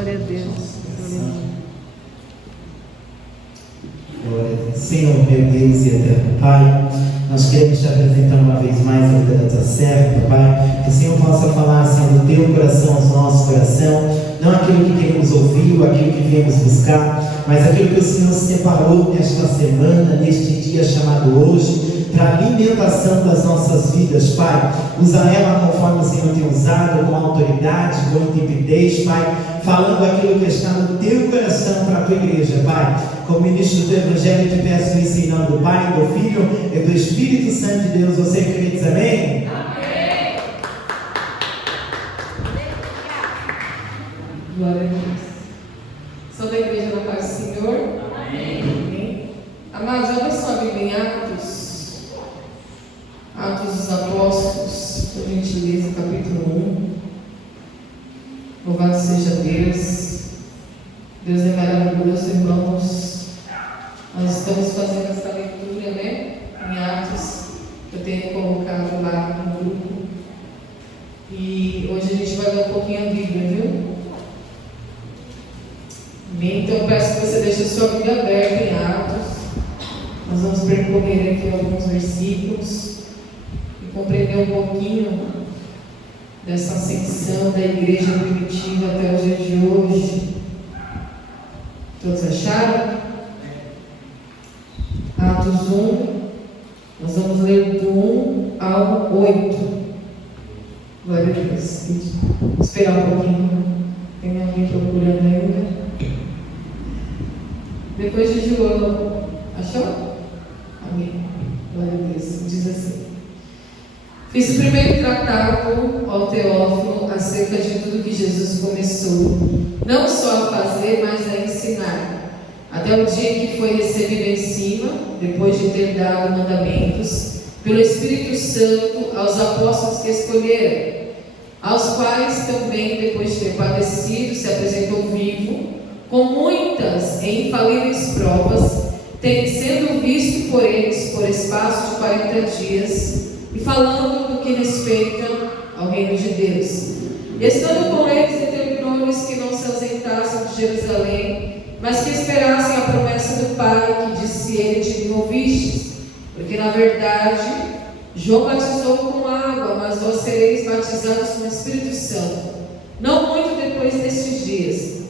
Glória a Deus. Glória a Deus. Senhor, meu Deus e eterno Pai, nós queremos te apresentar uma vez mais a vida da tua serva, Pai. Que o Senhor possa falar, Senhor, do teu coração ao nosso coração, não aquilo que queremos ouvir ou aquilo que viemos buscar, mas aquilo que o Senhor separou nesta semana, neste dia chamado hoje, para a alimentação das nossas vidas, Pai. Usa ela conforme o Senhor tem usado, com autoridade, com intrepidez, Pai, falando aquilo que está no teu coração para a tua igreja, Pai. Como ministro do Evangelho, te peço isso em nome do Pai, do Filho e do Espírito Santo de Deus. Você crê, diz amém? Amém. Glória a Deus. Sou da igreja da paz do Senhor. Amém. Amém. Amados, olha só a Bíblia em Atos dos Apóstolos, por gentileza, capítulo 1. Louvado seja Deus. Deus é maravilhoso, irmãos. Nós estamos fazendo essa leitura, né? Em Atos, eu tenho colocado lá no grupo. E hoje a gente vai ler um pouquinho a Bíblia, viu? Amém? Então eu peço que você deixe a sua Bíblia aberta em Atos. Nós vamos percorrer aqui alguns versículos e compreender um pouquinho dessa ascensão da igreja primitiva até os dias de hoje. Todos acharam? Atos 1, nós vamos ler do 1 ao 8. Glória a Deus. Vou esperar um pouquinho. Tem alguém procurando ainda? Depois de João. Achou? Amém. Glória a Deus. Diz assim: fiz o primeiro tratado ao Teófilo acerca de tudo que Jesus começou, não só a fazer, mas a ensinar, até o dia que foi recebido em cima, depois de ter dado mandamentos, pelo Espírito Santo aos apóstolos que escolheram, aos quais também, depois de ter padecido, se apresentou vivo, com muitas e infalíveis provas, sendo visto por eles por espaço de 40 dias, e falando do que respeita ao reino de Deus. Estando com eles, determinou-lhes que não se ausentassem de Jerusalém, mas que esperassem a promessa do Pai, que disse ele: de mim ouvistes, porque na verdade João batizou com água, mas vós sereis batizados com o Espírito Santo, não muito depois destes dias.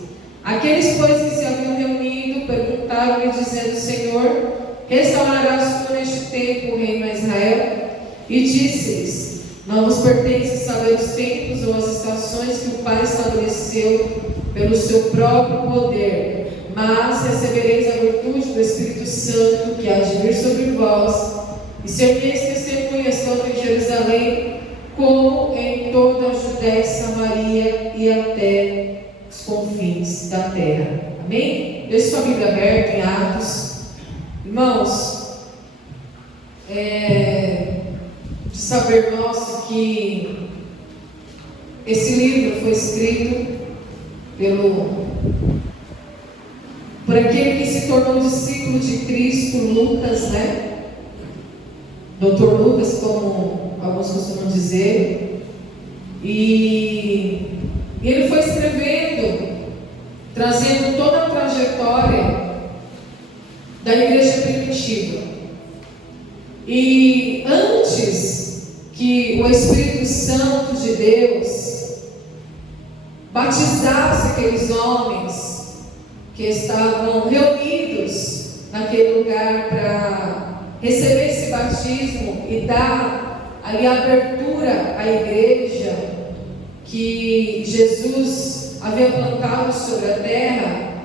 Aqueles, pois, que se haviam reunido, perguntaram-lhe, dizendo: Senhor, restaurarás tu neste tempo o reino a Israel? E disse-lhes: não vos pertence saber os tempos ou as estações que o Pai estabeleceu pelo seu próprio poder, mas recebereis a virtude do Espírito Santo, que há de vir sobre vós, e sereis testemunhas tanto em Jerusalém, como em toda a Judéia e Samaria, e até os confins da terra. Amém? Deixe sua Bíblia aberta em Atos. Irmãos, de saber nosso que esse livro foi escrito por aquele que se tornou discípulo de Cristo, Lucas, né? Dr. Lucas, como alguns costumam dizer, e ele foi escrevendo, trazendo toda a trajetória da igreja primitiva. E antes que o Espírito Santo de Deus batizasse aqueles homens que estavam reunidos naquele lugar para receber esse batismo e dar ali a abertura à igreja que Jesus havia plantado sobre a terra,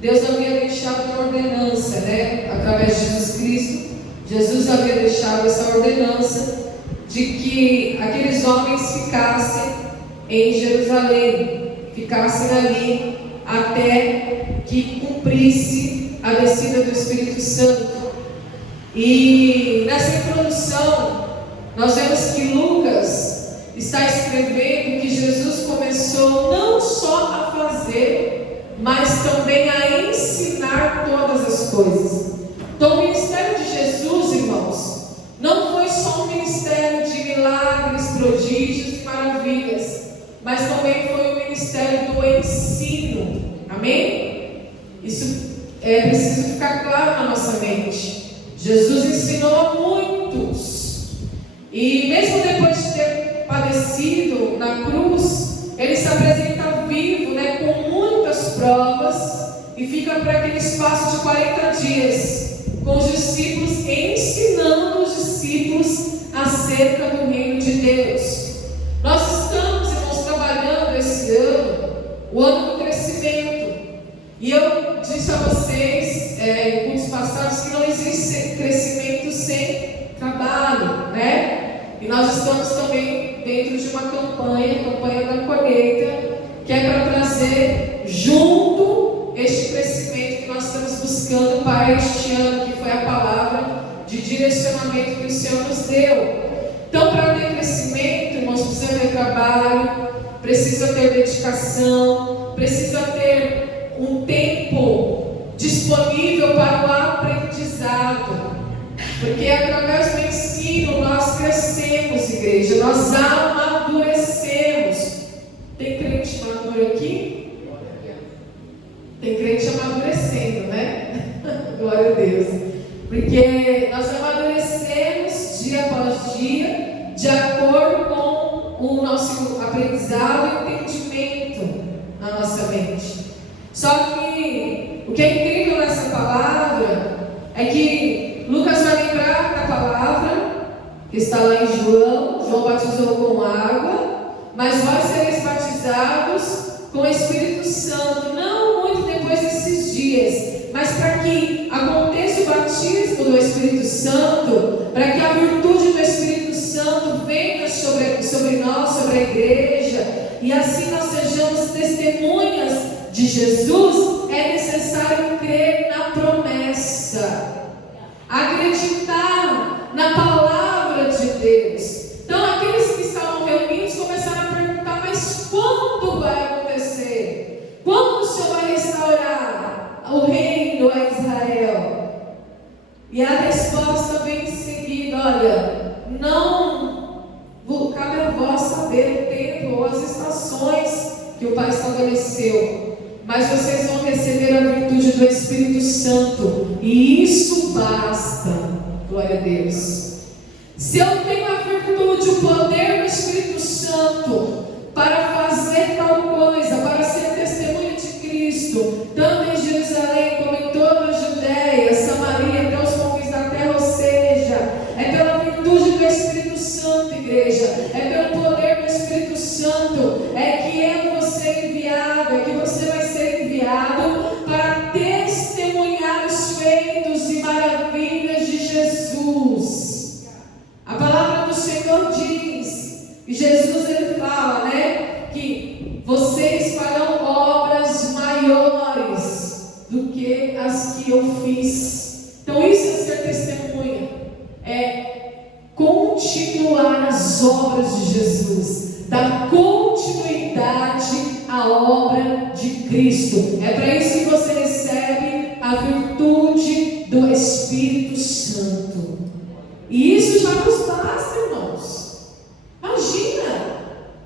Deus havia deixado uma ordenança, né? Através de Jesus Cristo, Jesus havia deixado essa ordenança de que aqueles homens ficassem em Jerusalém, ficassem ali até que cumprisse a descida do Espírito Santo. E nessa introdução nós vemos que Lucas está escrevendo que Jesus começou não só a fazer, mas também a ensinar todas as coisas. Então o ministério de Jesus, irmãos, não foi só um ministério de milagres, prodígios e maravilhas, mas também foi um ministério do ensino. Amém? Isso é preciso ficar claro na nossa mente. Jesus ensinou a muitos. E mesmo depois de ter padecido na cruz, ele se apresenta vivo, né, com muitas provas, e fica por aquele espaço de 40 dias com os discípulos, ensinando os discípulos acerca do reino de Deus. Nós estamos, irmãos, trabalhando esse ano, o ano do crescimento. E eu disse a vocês, em cultos passados, que não existe crescimento sem trabalho, né? E nós estamos também dentro de uma campanha da colheita, que é para trazer junto este crescimento que nós estamos buscando para este ano, que foi a palavra de direcionamento que o Senhor nos deu. Então, para ter crescimento, irmãos, precisa ter trabalho, precisa ter dedicação, precisa ter um tempo disponível para o aprendizado. Porque através do ensino nós crescemos, igreja, nós amadurecemos. Tem crente maduro aqui? Tem crente amadurecendo, né? Glória a Deus. Porque nós amadurecemos dia após dia, de acordo com o nosso aprendizado e entendimento na nossa mente. Só que o que é incrível nessa palavra é que Lucas vai lembrar da palavra que está lá em João. João batizou com água, mas vós sereis batizados com o Espírito Santo, não muito depois desses dias, mas para que aconteça o batismo do Espírito Santo, para que a virtude do Espírito Santo venha sobre nós, sobre a igreja, e assim nós sejamos testemunhas de Jesus, é necessário crer na promessa, acreditar na palavra de Deus. Então aqueles que estavam reunidos começaram a perguntar: mas quando vai acontecer? Quando o Senhor vai restaurar o reino a Israel? E a resposta vem em seguida: olha, não cabe a vós saber o tempo ou as estações que o Pai estabeleceu, mas vocês vão receber a virtude do Espírito Santo, e isso basta. Glória a Deus. Se eu tenho a virtude, o poder do Espírito Santo para fazer tal coisa, para ser testemunha de Cristo, tanto em Jerusalém como em toda a Judéia, Samaria, até os confins da terra, ou seja, é pela virtude do Espírito Santo, igreja, é pelo poder do Espírito Santo, é que eu vou ser enviado, é que você vai ser enviado para testemunhar os feitos e maravilhas de Jesus. A palavra do Senhor diz, e Jesus ele fala, né, que vocês farão obras maiores do que as que eu fiz. Então isso é ser testemunha, é continuar as obras de Jesus, dar continuidade à obra de Cristo. É para isso que você recebe a virtude do Espírito Santo. E isso já nos basta, irmãos. Imagina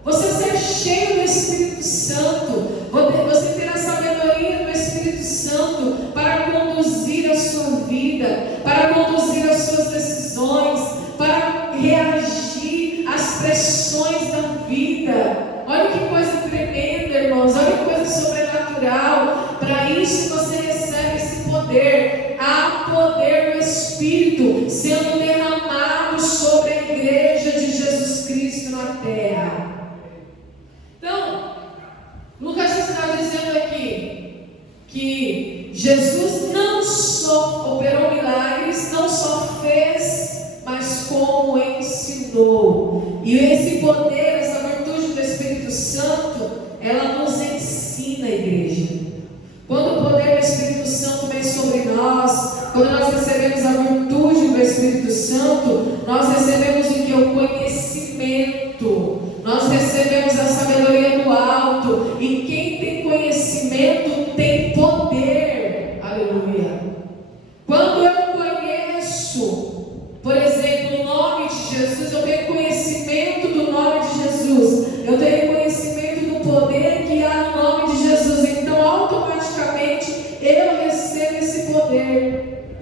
você ser cheio do Espírito Santo, você ter a sabedoria do Espírito Santo para conduzir a sua vida, para conduzir as suas decisões, para reagir às pressões da vida. Olha que coisa tremenda, irmãos. Olha que coisa sobrenatural. Para isso você recebe esse poder. Há poder do Espírito sendo derramado sobre a igreja de Jesus Cristo na terra. Então, Lucas está dizendo aqui que Jesus não só operou milagres, não só fez, mas como ensinou. E esse poder, essa virtude do Espírito Santo, ela nos ensina, igreja. Quando o poder do Espírito Santo vem sobre nós, quando nós recebemos a virtude do Espírito Santo, nós recebemos o que? O conhecimento. Nós recebemos a sabedoria do alto. E quem tem conhecimento tem poder. Aleluia. Quando eu conheço, por exemplo, o nome de Jesus, eu tenho conhecimento do nome de Jesus, eu tenho conhecimento do poder que há no nome de Jesus, então automaticamente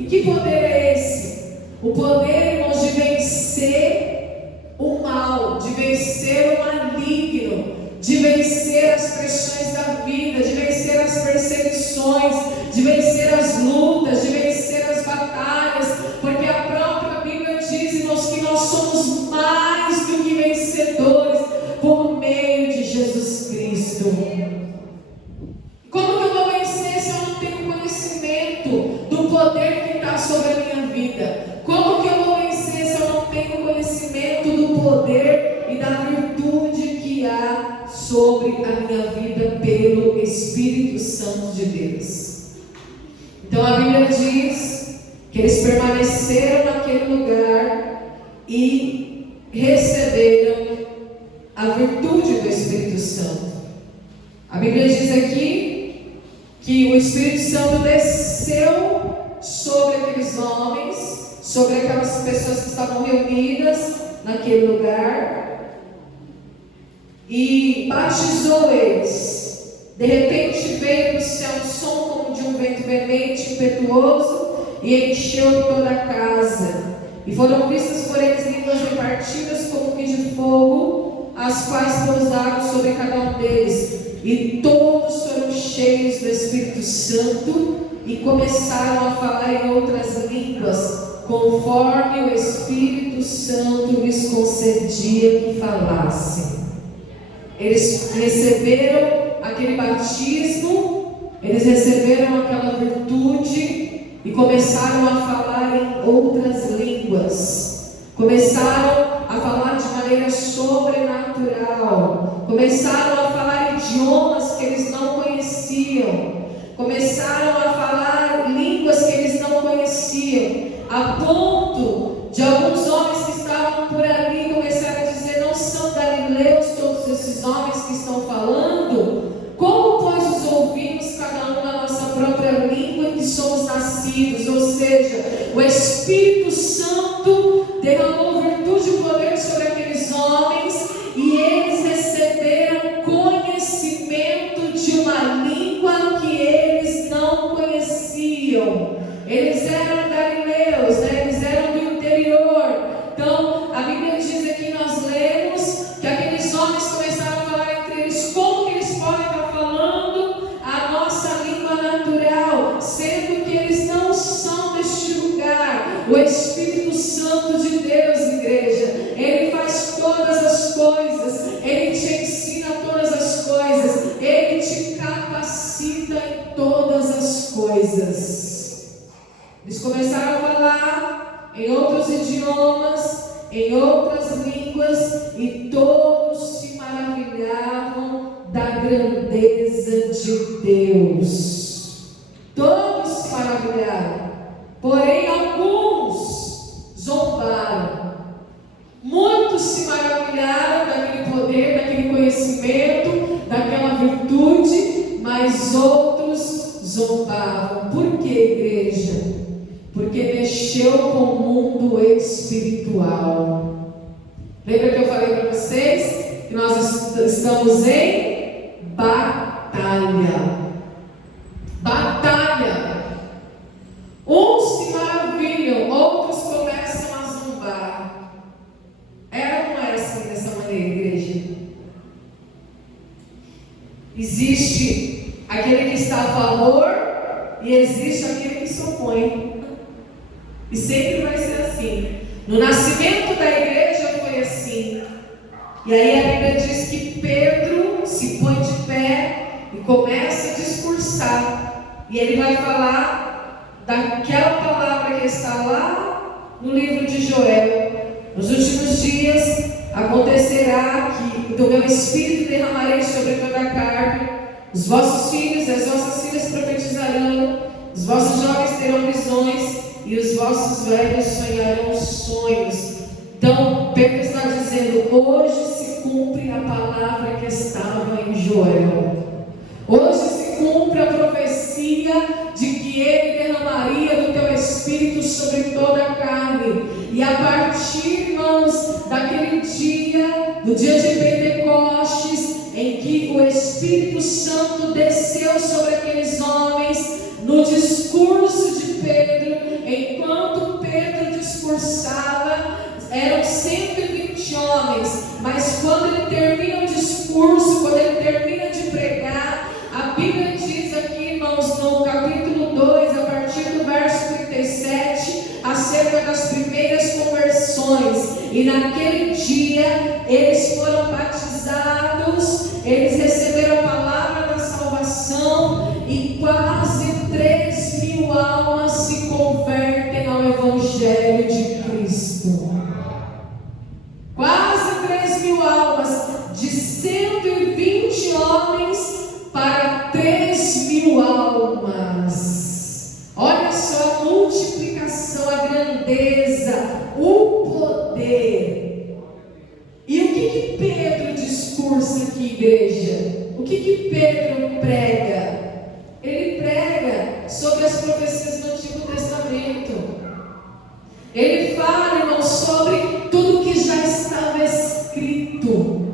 que poder é esse? O poder, irmãos, de vencer o mal, de vencer o maligno, de vencer as pressões da vida, de vencer as perseguições, de vencer as lutas, de vencer as batalhas, porque a própria Bíblia diz, irmãos, que nós somos mais do que vencedores por meio de Jesus Cristo. Como que eu vou vencer se eu não tenho conhecimento do poder que está sobre a minha vida? Como que eu vou vencer se eu não tenho conhecimento do poder e da virtude que há sobre a minha vida pelo Espírito Santo de Deus? Então a Bíblia diz que eles permaneceram naquele lugar e receberam a virtude do Espírito Santo. A Bíblia diz aqui que o Espírito Santo desceu sobre aqueles homens, sobre aquelas pessoas que estavam reunidas naquele lugar e batizou eles. De repente veio do céu um som como de um vento veemente, impetuoso, e encheu toda a casa. E foram vistas por eles línguas repartidas como que de fogo, as quais pousaram sobre cada um deles. E todos foram cheios do Espírito Santo e começaram a falar em outras línguas, conforme o Espírito Santo lhes concedia que falassem. Eles receberam aquele batismo, eles receberam aquela virtude e começaram a falar em outras línguas. Começaram a falar de maneira sobrenatural. Começaram a falar idiomas que eles não conheciam. Começaram a falar línguas que eles não conheciam, a ponto de alguns homens que estavam por ali começarem a dizer: não são galileus todos esses homens que estão falando? Como, pois, os ouvimos cada um na nossa própria língua em que somos nascidos? Ou seja, o Espírito Santo derramou virtude e poder sobre aqueles homens e eles receberam conhecimento de uma língua que eles não conheciam. Eles eram galileus, né? Eles eram do interior. Então, a Bíblia diz aqui, nós lemos que aqueles homens começaram a falar entre eles. Como que eles podem estar falando a nossa língua natural, sendo que eles não são deste lugar? O Espírito Santo de Deus, igreja, Ele faz todas as coisas, Ele te ensina todas as coisas, Ele te capacita em todas as coisas. Eles começaram a falar em outros idiomas, em outras línguas, e todos se maravilhavam da grandeza de Deus. Todos se maravilharam. Porém, alguns zombaram. Muitos se maravilharam daquele poder, daquele conhecimento, daquela virtude, mas outros zombavam. Por que, igreja? Porque mexeu com o mundo espiritual. Lembra que eu falei para vocês que nós estamos em batalha? Batalha. Uns se maravilham, outros começam a zombar. É ou não é assim dessa maneira, igreja? Existe aquele que está a favor e existe aquele que se opõe. E sempre vai ser assim. No nascimento da igreja foi assim. E aí a Bíblia diz que Pedro se põe de pé e começa a discursar. E ele vai falar daquela palavra que está lá no livro de Joel. Nos últimos dias acontecerá que do meu Espírito derramarei sobre toda a carne. Os vossos filhos e as vossas filhas profetizarão. Os vossos jovens terão visões e os vossos velhos sonharão sonhos. Então, Pedro está dizendo: hoje se cumpre a palavra que estava em Joel. Hoje se cumpre a profecia de que Ele derramaria do teu Espírito sobre toda a carne. E a partir, irmãos, daquele dia, do dia de Pentecostes, em que o Espírito Santo desceu sobre aqueles homens, no discurso de Pedro, em homens, mas quando ele termina o discurso, quando ele termina de pregar, a Bíblia diz aqui, irmãos, no capítulo 2, a partir do verso 37, acerca das primeiras conversões. E naquele dia eles foram batizados, eles receberam a palavra da salvação, e quase 3.000 almas se convertem ao Evangelho de Cristo. Quase 3.000 almas, de 120 homens para 3.000 almas. Olha só a multiplicação, a grandeza, o poder. E o que Pedro discursa aqui, igreja? O que Pedro prega? Ele prega sobre as profecias do Antigo Testamento. Ele fala, irmão, sobre tudo que já estava escrito.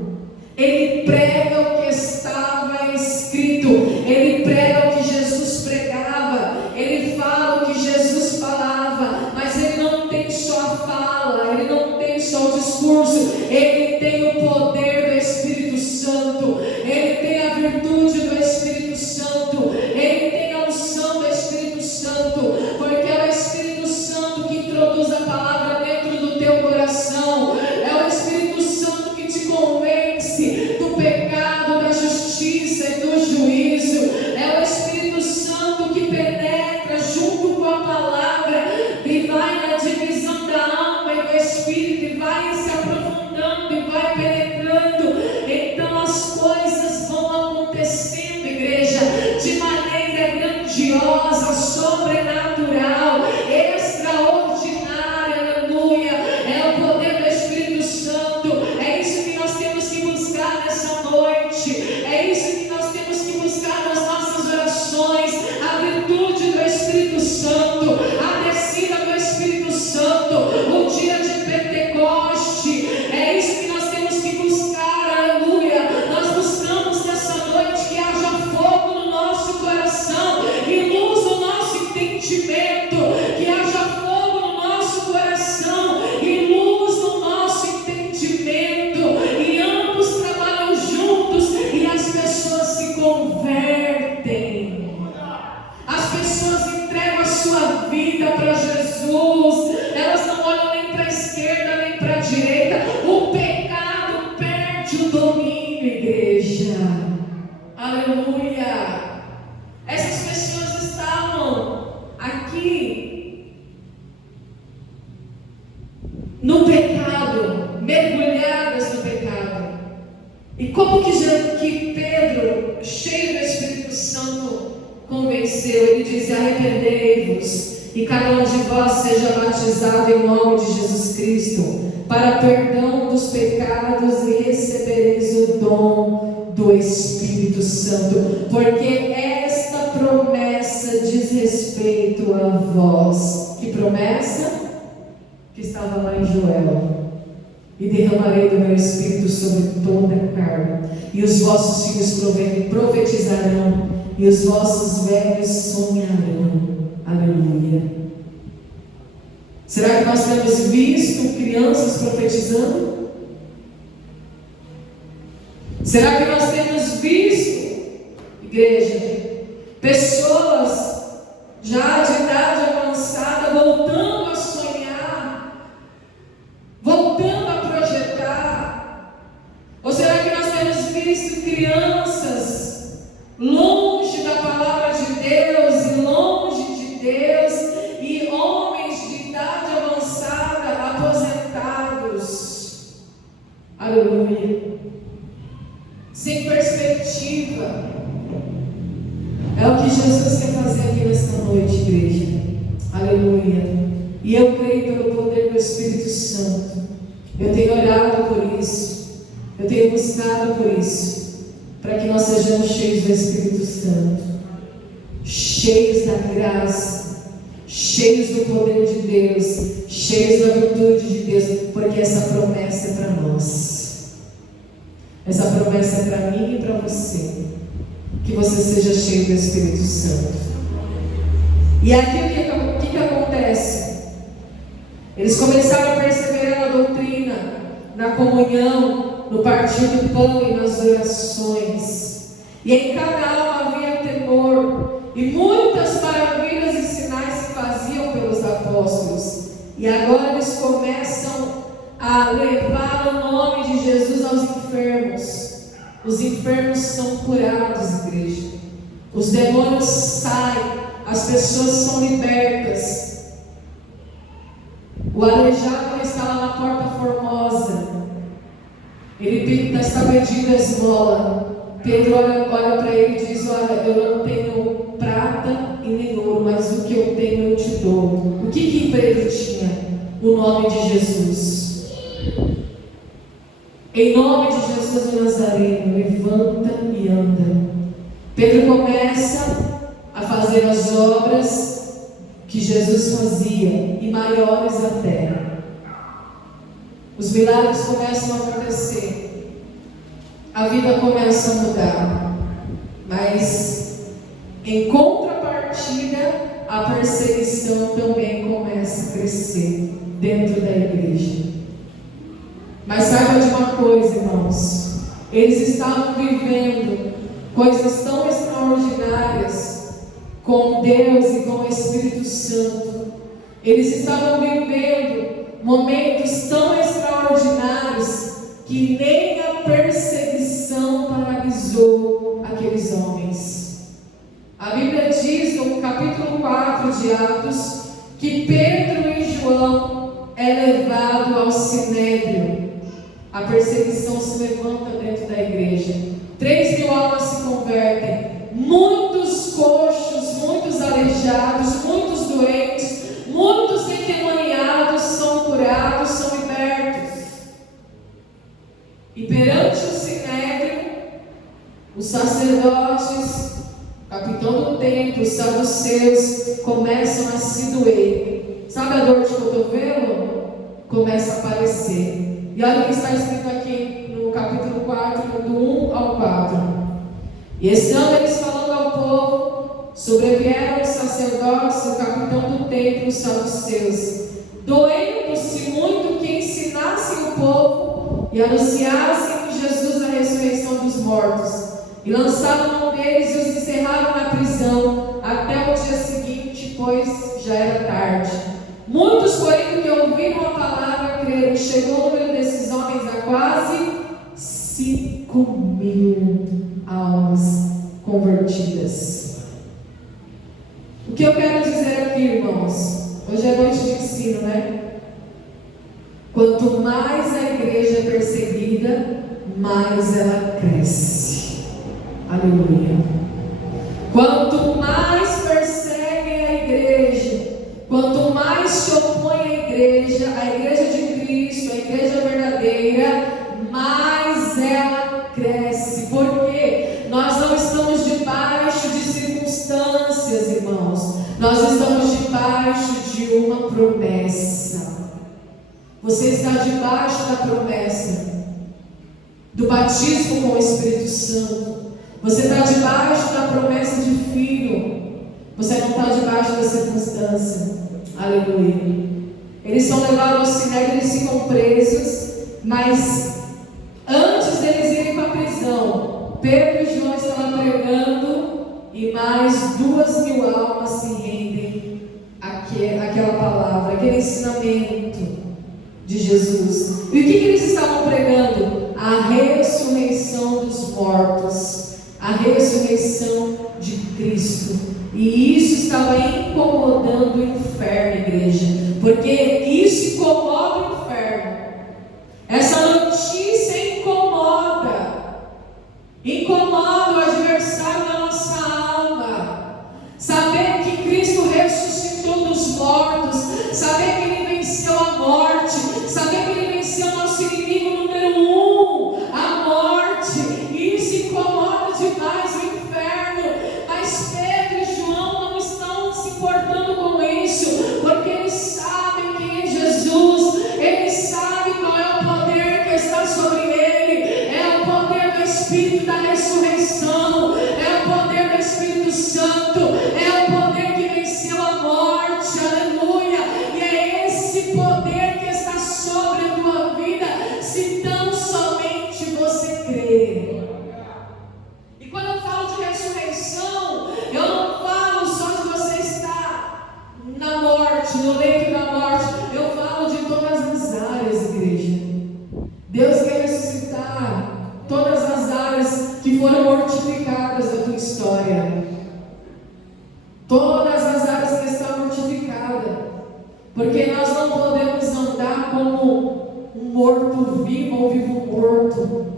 Ele prega o que estava escrito. Ele prega o que Jesus pregava. Ele fala o que Jesus falava. Mas ele não tem só a fala, ele não tem só o discurso. Ele tem o poder do Espírito Santo. Ele tem a virtude do Espírito Santo. Ele tem a unção do Espírito Santo. Porque é o Espírito Santo que introduz a palavra dentro do teu coração. É o Espírito Santo que te convence do pecado, da justiça e do juízo. É o Espírito Santo que penetra junto com a palavra e vai na divisão da alma e do Espírito e vai se aprofundando e vai penetrando. Então as coisas vão acontecendo, igreja, de maneira grandiosa, sobrenatural, extraordinária, aleluia. É o poder do Espírito Santo. É isso que nós temos que buscar nessa noite. É isso que nós temos que buscar nas nossas orações. A virtude do Espírito Santo, a descida do Espírito Santo, o dia de Pentecoste. É isso que nós temos que buscar, aleluia. Nós buscamos nessa noite que haja fogo no nosso coração e luz no nosso entendimento. Que haja fogo no nosso coração e luz no nosso entendimento. E ambos trabalham juntos e as pessoas se convertem. As pessoas entregam a sua vida para Jesus. Elas não olham nem para a esquerda nem para a direita. O pecado perde o domínio, igreja. Aleluia. Essas pessoas estavam aqui no pecado, mergulhadas no pecado. E como que Pedro, cheio do Espírito Santo, convenceu? Ele diz: arrependei-vos e cada um de vós seja batizado em nome de Jesus Cristo para perdão dos pecados e recebereis o dom do Espírito Santo, porque esta promessa diz respeito a vós. Que promessa? Que estava lá em Joel: e derramarei do meu Espírito sobre toda a carne, e os vossos filhos profetizarão, e os vossos velhos sonharão. Aleluia. Será que nós temos visto crianças profetizando? Será que nós temos visto, igreja, pessoas já de idade avançada voltando a sonhar, voltando a projetar? Ou será que nós temos visto crianças longe da palavra de Deus e longe de Deus, e homens de idade avançada aposentados? Aleluia. Sem perspectiva. É o que Jesus quer fazer aqui nesta noite, igreja. Aleluia. E eu creio pelo poder do Espírito Santo. Eu tenho orado por isso. Eu tenho buscado por isso. Para que nós sejamos cheios do Espírito Santo, cheios da graça, cheios do poder de Deus, cheios da virtude de Deus, porque essa promessa é para nós. Essa promessa é para mim e para você. Que você seja cheio do Espírito Santo. E aqui o que acontece? Eles começaram a perceber a doutrina. na comunhão, no partir do pão e nas orações. E em cada alma havia temor, e muitas maravilhas e sinais se faziam pelos apóstolos. E agora eles começam a levar o nome de Jesus aos enfermos. Os enfermos são curados, igreja. Os demônios saem, as pessoas são libertas. O aleijado está lá na Porta Formosa. Ele está pedindo a esmola. Pedro olha para ele e diz: olha, eu não tenho prata e nem ouro, mas o que eu tenho eu te dou. O que Pedro tinha? O nome de Jesus. Em nome de Jesus o Nazareno, levanta e anda. Pedro começa a fazer as obras que Jesus fazia, e maiores até. Os milagres começam a acontecer. A vida começa a mudar, mas em contrapartida, a perseguição também começa a crescer dentro da igreja. Mas saiba de uma coisa, irmãos, eles estavam vivendo coisas tão extraordinárias com Deus e com o Espírito Santo. Eles estavam vivendo momentos tão extraordinários que nem a perseguição paralisou aqueles homens. A Bíblia diz no capítulo 4 de Atos que Pedro e João é levado ao sinédrio. A perseguição se levanta dentro da igreja. 3.000 almas se convertem. Muitos coxos, muitos aleijados, muitos doentes, muitos endemoniados são curados, são libertos. E perante o sinédrio, os sacerdotes, o capitão do templo, os saduceus começam a se doer. Sabe a dor de cotovelo? Começa a aparecer. E olha o que está escrito aqui no capítulo 4, do 1 ao 4. E estando eles falando ao povo, sobrevieram os sacerdotes, o capitão do templo, os saduceus, doendo-se muito que ensinassem o povo e anunciassem em Jesus a ressurreição dos mortos. E lançaram mão deles e os encerraram na prisão até o dia seguinte, pois já era tarde. Muitos, porém, que ouviram a palavra creram. Chegou o número desses homens a quase 5.000 almas convertidas. O que eu quero dizer aqui, irmãos? Hoje é noite de ensino, né? Quanto mais a igreja é perseguida, mais ela cresce. Aleluia. Quanto mais perseguem a igreja, quanto mais se opõe a igreja de Cristo, a igreja verdadeira, mais ela cresce. Porque nós não estamos debaixo de circunstâncias, irmãos. Nós estamos debaixo de uma promessa. Você está debaixo da promessa do batismo com o Espírito Santo. Você está debaixo da promessa de filho. Você não está debaixo da circunstância. Aleluia. Eles são levados ao sinédrio, eles ficam presos. Mas antes deles irem para a prisão, Pedro e João estavam pregando, e mais 2.000 almas se rendem àquela palavra, aquele ensinamento de Jesus. E o que eles estavam pregando? A ressurreição dos mortos, a ressurreição de Cristo. E isso estava incomodando o inferno, igreja, porque isso incomoda o inferno. Essa notícia incomoda o adversário da nossa alma. Saber que Cristo ressuscitou dos mortos, saber que Ele venceu a morte, saber que Ele venceu o nosso inimigo número 1, a morte. Isso incomoda demais o inferno. Mas Pedro e João não estão se importando com isso, porque eles sabem quem é Jesus, eles sabem qual é o poder que está sobre ele. É o poder do Espírito da ressurreição, é o todas as áreas que estão mortificadas, porque nós não podemos andar como um morto vivo ou vivo morto.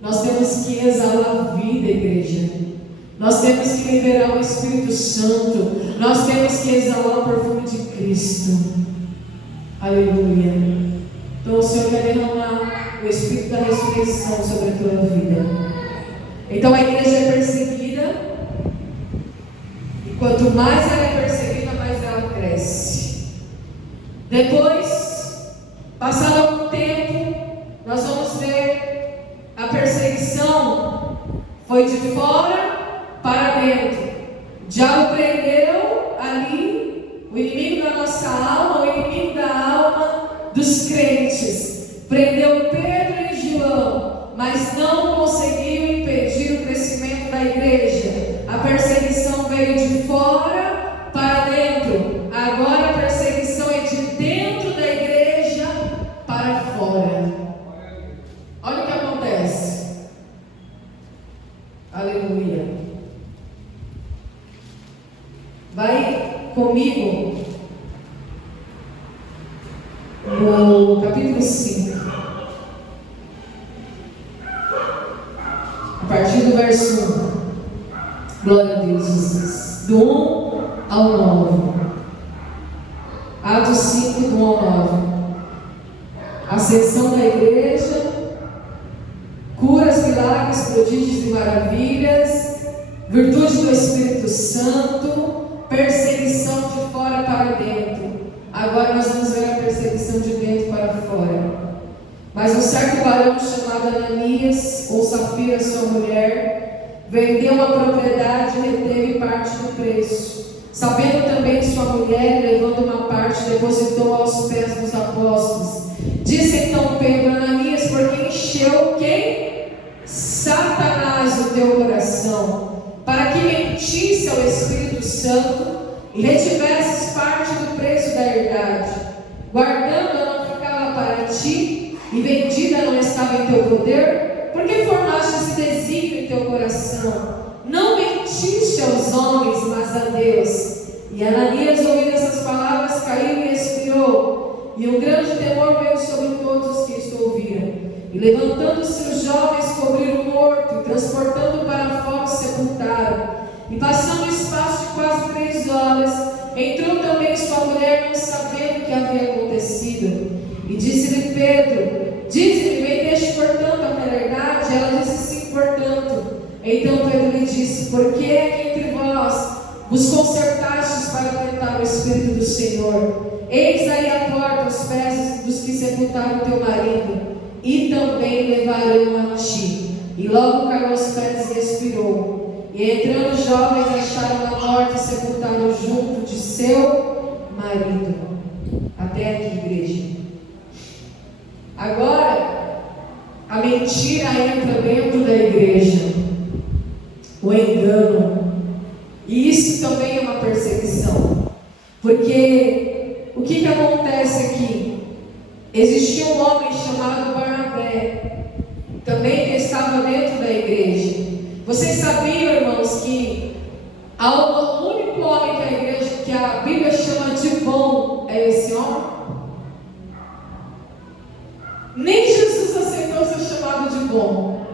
Nós temos que exalar vida, igreja. Nós temos que liberar o Espírito Santo. Nós temos que exalar o perfume de Cristo. Aleluia. Então o Senhor quer derramar o Espírito da ressurreição sobre a tua vida. Então a igreja é perseguida, e quanto mais ela é perseguida, mais ela cresce. Depois, passado algum tempo, nós vamos ver a perseguição foi de fora para dentro. O diabo prendeu ali o inimigo da nossa alma, o inimigo da alma dos crentes. Prendeu Pedro e João, mas não conseguiu impedir o crescimento da igreja. A perseguição veio de fora para dentro. Agora a perseguição é de dentro da igreja para fora. Olha o que acontece. Aleluia. Vai comigo no capítulo 5. A partir do verso 1. Glória a Deus, Jesus. Do 1 ao 9. Atos 5, do 1 ao 9. Ascensão da igreja, curas, milagres, prodígios e maravilhas, virtude do Espírito Santo, perseguição de fora para dentro. Agora nós vamos ver a perseguição de dentro para fora. Mas um certo varão chamado Ananias, ou Safira, sua mulher, vendeu uma propriedade e reteve parte do preço. Sabendo também que sua mulher, levando uma parte, depositou aos pés dos apóstolos. Disse então Pedro: Ananias, porque encheu quem? Satanás o teu coração, para que mentisse ao Espírito Santo e retivesses parte do preço da herdade. Guardando não ficava para ti, e vendida não estava em teu poder? Por que formaste esse desígnio em teu coração? Não mentiste aos homens, mas a Deus. E Ananias, ouvindo essas palavras, caiu e expirou. E um grande temor veio sobre todos os que isto ouviram. E levantando-se os jovens, cobriram o morto, e transportando para fora, sepultaram. E passando o espaço de quase 3 horas, entrou também sua mulher, não sabendo o que havia acontecido. E disse-lhe Pedro: dize-me, vendeste portanto aquela herdade? Ela disse: sim, portanto. Então Pedro lhe disse: por que é que entre vós vos concertastes para tentar o Espírito do Senhor? Eis aí a porta aos pés dos que sepultaram teu marido, e também levarão a ti. E logo caiu aos pés e expirou. E entrando os jovens, acharam-na morta e sepultaram junto de seu marido. Até aqui, igreja. Agora, a mentira entra dentro da igreja, o engano, e isso também é uma perseguição, porque o que acontece aqui? Existia um homem chamado Barnabé, também que estava dentro da igreja. Vocês sabiam, irmãos, que o único homem que a igreja, que a Bíblia chama de bom, é esse homem? Nem Jesus aceitou ser chamado de bom.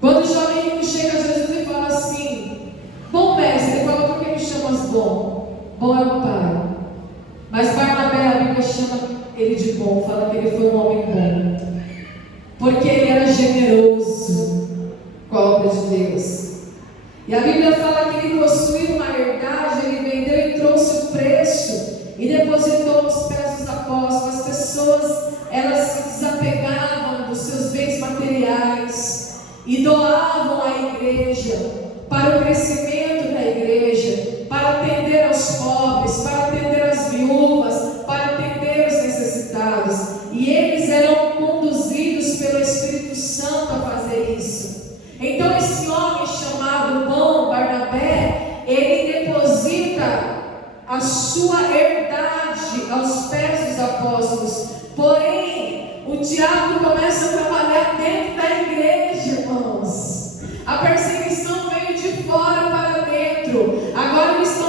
Quando o jovem rico chega a Jesus e fala assim: bom mestre, ele fala: por que me chamas bom? Bom é o Pai. Mas Barnabé, a Bíblia chama ele de bom, fala que ele foi um homem bom, porque ele era generoso com a obra de Deus. E a Bíblia fala que ele possuía uma herdade, ele vendeu e trouxe o preço e depositou nos pés dos apóstolos. As pessoas, elas se desapegavam dos seus bens materiais e doavam à igreja, para o crescimento da igreja, para atender aos pobres, para atender as viúvas, para atender os necessitados. E eles eram conduzidos pelo Espírito Santo a fazer isso. Então esse homem chamado bom, Barnabé, ele deposita a sua herdade aos pés dos apóstolos. Porém, o diabo começa a trabalhar dentro da igreja, irmãos. A perseguição veio de fora para dentro. Agora eles estão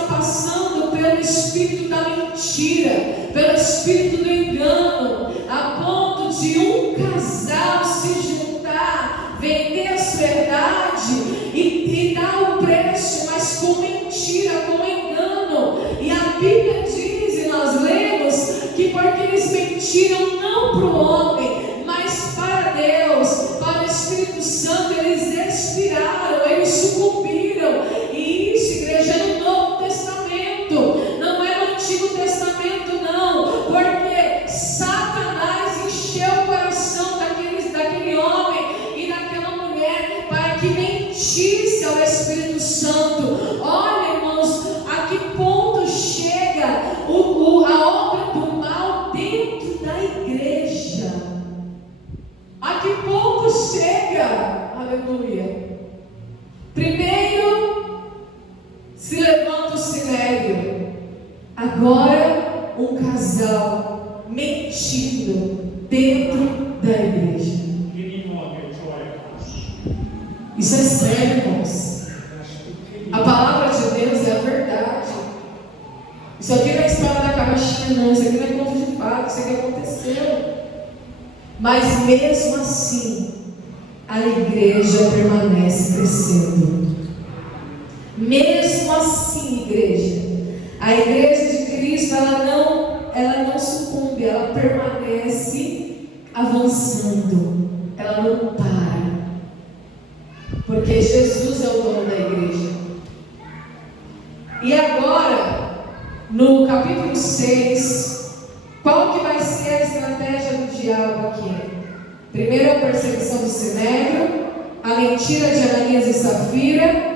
mentira, pelo espírito do engano, a ponto de um casal se juntar, vender a sua herdade e dar o preço, mas com mentira, com engano. E a Bíblia diz, e nós lemos, que porque eles mentiram não para o homem, mas para Deus, para o Espírito Santo, eles expiraram, eles sucumbiram. E isso, igreja, é no Novo Testamento, não é no Antigo Testamento não, porque Satanás encheu o coração daquele homem e daquela mulher para que mentisse ao Espírito Santo. Olha, irmãos, a que ponto chega a obra do mal dentro da igreja? A que ponto chega? Aleluia. Primeiro se levanta o sinédrio, agora um casal mentindo dentro da igreja. Isso é sério, irmãos. A palavra de Deus é a verdade. Isso aqui não é história da carochinha, não. Isso aqui não é conto de fato. Isso aqui aconteceu. Mas mesmo assim, a igreja permanece crescendo. Mesmo assim, igreja, a igreja de Cristo, ela não sucumbe, ela permanece avançando. Ela não para. Porque Jesus é o dono da igreja. E agora, no capítulo 6, qual que vai ser a estratégia do diabo aqui? Primeiro a perseguição do sinédrio, a mentira de Ananias e Safira.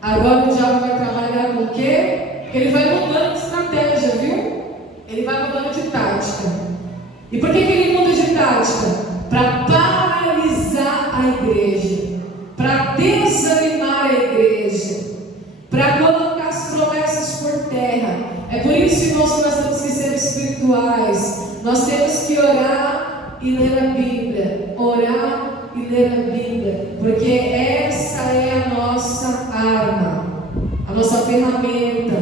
Agora o diabo vai trabalhar com o quê? Ele vai mudando de estratégia, viu? Ele vai mudando de tática. E por que ele muda de tática? Para paralisar a igreja, para desanimar a igreja, para colocar as promessas por terra. É por isso, irmãos, que nós temos que ser espirituais. Nós temos que orar e ler a Bíblia. Orar e ler a Bíblia. Porque essa é a nossa arma, a nossa ferramenta,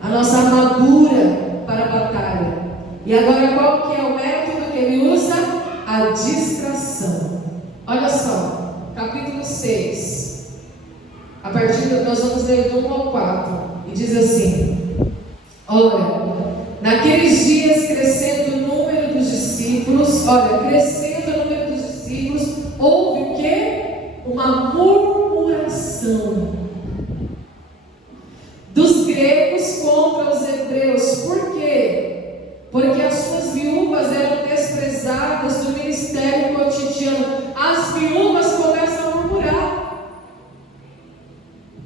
a nossa armadura para a batalha. E agora qual que é o método que ele usa? A distração. Olha só, capítulo 6. A partir nós vamos ler do 1 ao 4. E diz assim: Ora, naqueles dias, crescendo o número dos discípulos, houve o quê? Uma murmuração dos gregos contra os hebreus. Por quê? Porque as suas viúvas eram desprezadas do ministério cotidiano. As viúvas começam a murmurar,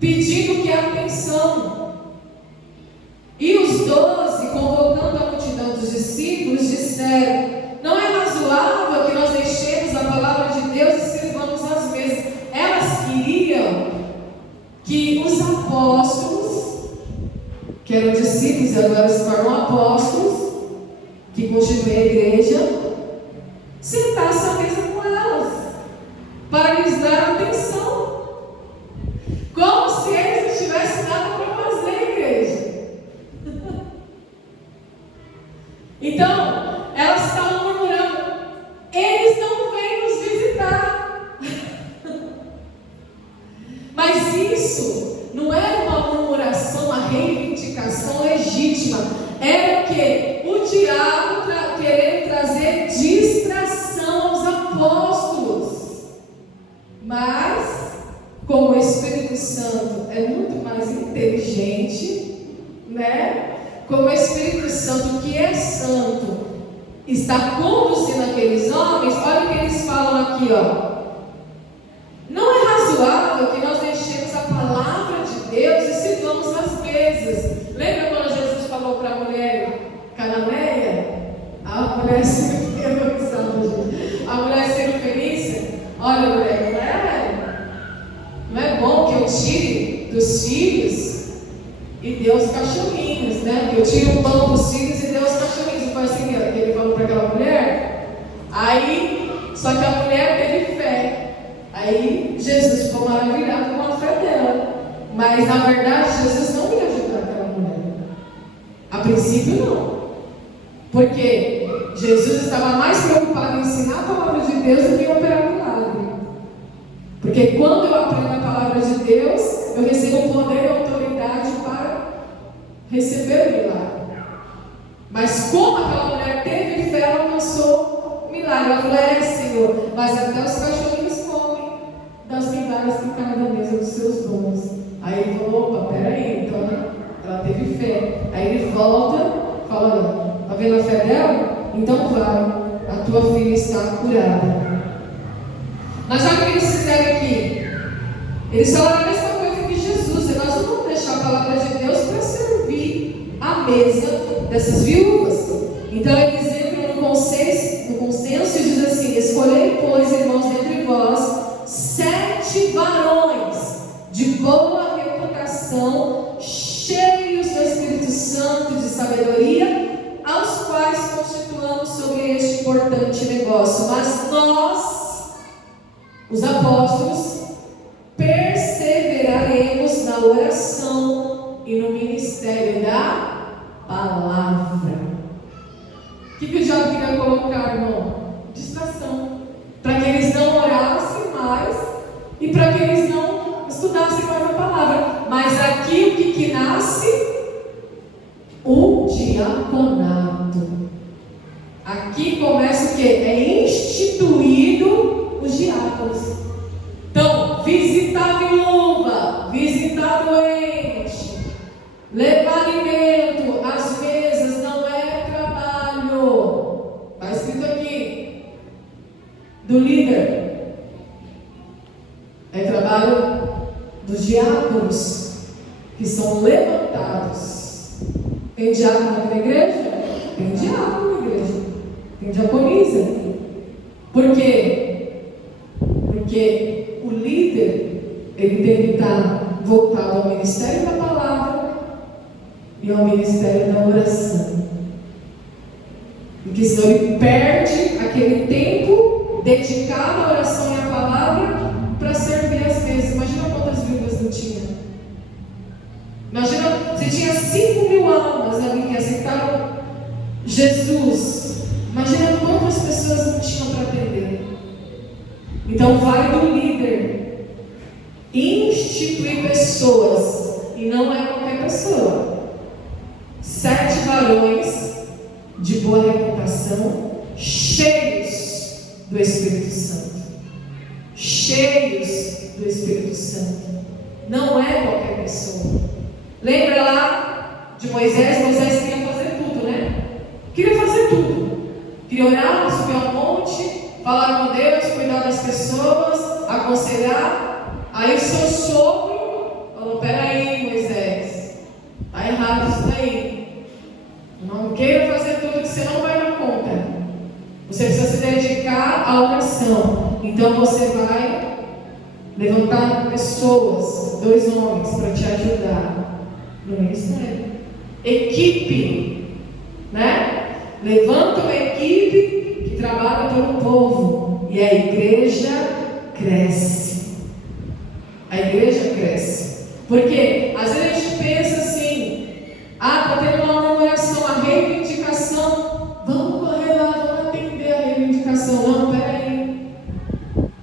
pedindo que atenção. E os 12, convocando a multidão dos discípulos, disseram: não é razoável que nós deixemos a palavra de Deus e sirvamos às mesas. Elas queriam que os apóstolos, que eram discípulos e agora se tornam apóstolos, que constituem a igreja, sentassem à mesa com elas, para lhes dar atenção, como se eles não tivessem nada para fazer, igreja. Então, elas estavam murmurando: eles não vêm nos visitar. Mas isso não era uma murmuração, uma reivindicação legítima. Era o que? O diabo querendo trazer distração aos apóstolos. Mas, como o Espírito Santo é muito mais inteligente, né? Como o Espírito Santo, que é santo, está conduzindo aqueles homens, olha o que eles falam aqui, ó. Não é razoável que nós deixemos a palavra de Deus e sirvamos as mesas. Lembra quando Jesus falou para a mulher cananeia? A mulher cirofenícia? Olha, mulher, não é bom que eu tire dos filhos e dê os cachorrinhos, né? Eu tiro o pão dos filhos e dê os cachorrinhos. Não foi assim que ele falou para aquela mulher? Aí, só que a mulher teve fé. Aí Jesus ficou maravilhado com a fé dela. Mas na verdade Jesus não ia ajudar aquela mulher. A princípio não. Porque Jesus estava mais preocupado em ensinar a palavra de Deus do que em operar milagre. Porque quando eu aprendo a palavra de Deus, eu recebo poder e autoridade para receber o milagre. Mas como aquela mulher teve fé, ela alcançou o milagre. Ela falou: Senhor, mas até os cachorrinhos comem das migalhas que caem da mesa dos seus dons. Aí ele falou: opa, peraí, então ela teve fé. Aí ele volta, fala: está vendo a fé dela? Então vai, a tua filha está curada. Mas olha o que eles fizeram aqui. Eles falaram a mesma coisa que Jesus. E nós não vamos deixar a palavra de Deus para servir a mesa dessas viúvas. Então eles entram no consenso e dizem assim: escolhei, pois, irmãos, dentre vós 7 varões de boa reputação, cheios do Espírito Santo e de sabedoria, aos quais constituamos sobre este importante negócio. Mas nós, os apóstolos, perseveraremos na oração e no ministério da palavra. O que o diabo queria colocar, irmão? Distração. Para que eles não orassem mais e para que eles não estudassem mais a palavra. Mas aqui o que nasce? O diaconato. Aqui começa o que? É instituído os diáconos. Então, visitar a viúva, visitar doente, levar alimento às mesas não é trabalho. Está escrito aqui. Do líder. É trabalho dos diáconos, que são levantados. Tem diácono aqui na igreja? Tem diácono na igreja. Tem diaconisa. Por quê? Porque o líder, ele tem que estar voltado ao ministério da palavra e ao ministério da oração. Porque senão ele perde aquele tempo dedicado à oração e à palavra para servir as mesas. Imagina quantas viúvas não tinha. Imagina, você tinha 5.000 almas ali que aceitaram Jesus. Imagina quantas pessoas não tinham para atender. Então vai do líder instituir pessoas, e não é qualquer pessoa. 7 varões de boa reputação, cheios do Espírito Santo. Cheios do Espírito Santo. Não é qualquer pessoa. Lembra lá de Moisés? Moisés queria fazer tudo, né? Queria fazer tudo. Queria orar, subir ao monte, falar com Deus, cuidar das pessoas, aconselhar. Aí o seu sogro falou: peraí, Moisés, está errado isso daí. Não queira fazer tudo que você não vai dar conta. Você precisa se dedicar à oração. Então você vai levantar pessoas, 2 homens, para te ajudar no ministério. Equipe, né? Levanta uma equipe que trabalha pelo povo, e a igreja cresce. A igreja cresce. Porque às vezes a gente pensa assim: está tendo uma murmuração, a reivindicação, vamos correr lá, vamos atender a reivindicação. Não, peraí.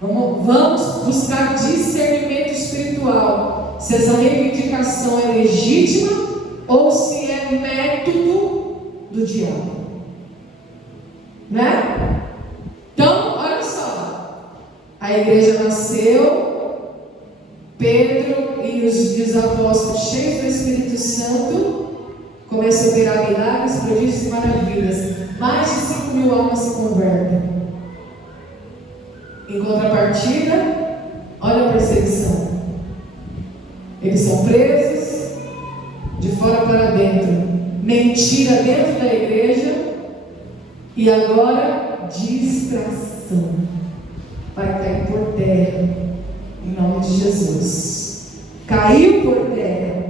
Vamos buscar discernimento espiritual, se essa reivindicação é legítima ou se é método do diabo. Né? Então, olha só. A igreja nasceu, Pedro e os apóstolos, cheios do Espírito Santo, começam a operar milagres, prodígios e maravilhas. Mais de 5.000 almas se convertem. Em contrapartida, olha a perseguição. Eles são presos de fora para dentro. Mentira dentro da igreja. E agora, distração. Vai cair por terra, em nome de Jesus. Caiu por terra.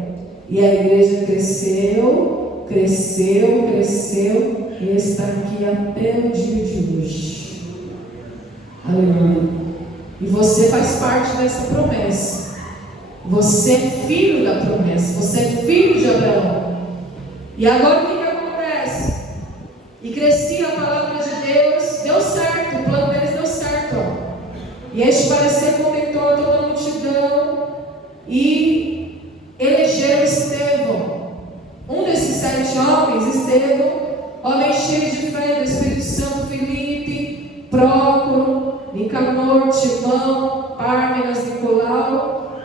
E a igreja cresceu, cresceu, cresceu, e está aqui até o dia de hoje. Aleluia. E você faz parte dessa promessa. Você é filho da promessa. Você é filho de Abraão. E agora o que acontece? e crescia a palavra de Deus, deu certo, o plano deles deu certo. E este parecer contentou a toda a multidão e elegeram Estevão. Um desses 7 homens, Estevão, homem cheio de fé do Espírito Santo, Filipe, Prócoro, Nicanor, Timão, Pármenas, Nicolau.